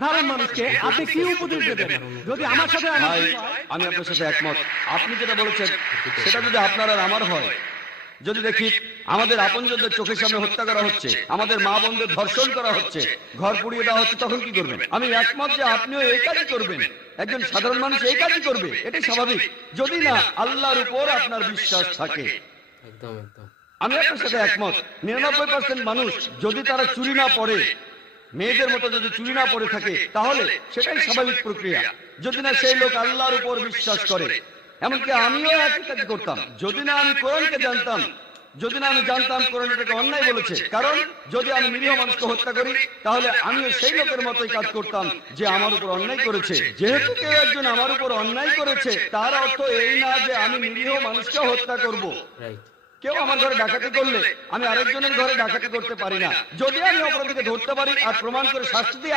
সাধারণ মানুষকে আপনি কি উপদেশ দেবেন যদি আমার সাথে ভাই, আমি আপনার সাথে একমত। আপনি যেটা বলেছেন সেটা যদি আপনার আর আমার হয়, যদি দেখি আমাদের আপনজনদের চোখের সামনে হত্যা করা হচ্ছে, আমাদের মা বোনদের ধর্ষণ করা হচ্ছে, ঘর পুড়িয়ে দেওয়া হচ্ছে, তখন কি করবেন? আমি একমত যে আপনিও এই কাজই করবেন। একজন সাধারণ মানুষ এই কাজই করবে, এটাই স্বাভাবিক, যদি না আল্লাহর উপর আপনার বিশ্বাস থাকে। একদম একদম আমি আপনার সাথে একমত। 99% মানুষ যদি তারা চুরি না পড়ে, মেয়েদের মতো যদি চুরি না পড়ে থাকে, তাহলে সেটাই স্বাভাবিক প্রক্রিয়া। যদি না সেই লোক আল্লাহর উপর বিশ্বাস করে। এমনকি আমিও একই কাজ করতাম যদি না আমি কোরআনকে জানতাম, যদি না আমি জানতাম কোরআন এটাকে অন্যায় বলেছে। কারণ যদি আমি নিরীহ মানুষকে হত্যা করি, তাহলে আমিও সেই লোকের মতোই কাজ করতাম যে আমার উপর অন্যায় করেছে। যেহেতু কেউ একজন আমার উপর অন্যায় করেছে, তার অর্থ এই না যে আমি নিরীহ মানুষকে হত্যা করব। রাইট কেউ আমার ঘরে ডাকাতি করলে আমি আরেকজনের ঘরে ডাকাতি করতে পারি না। যদি আমি অপরাধীকে ধরতে পারি আর প্রমাণ করে শাস্তি দিয়ে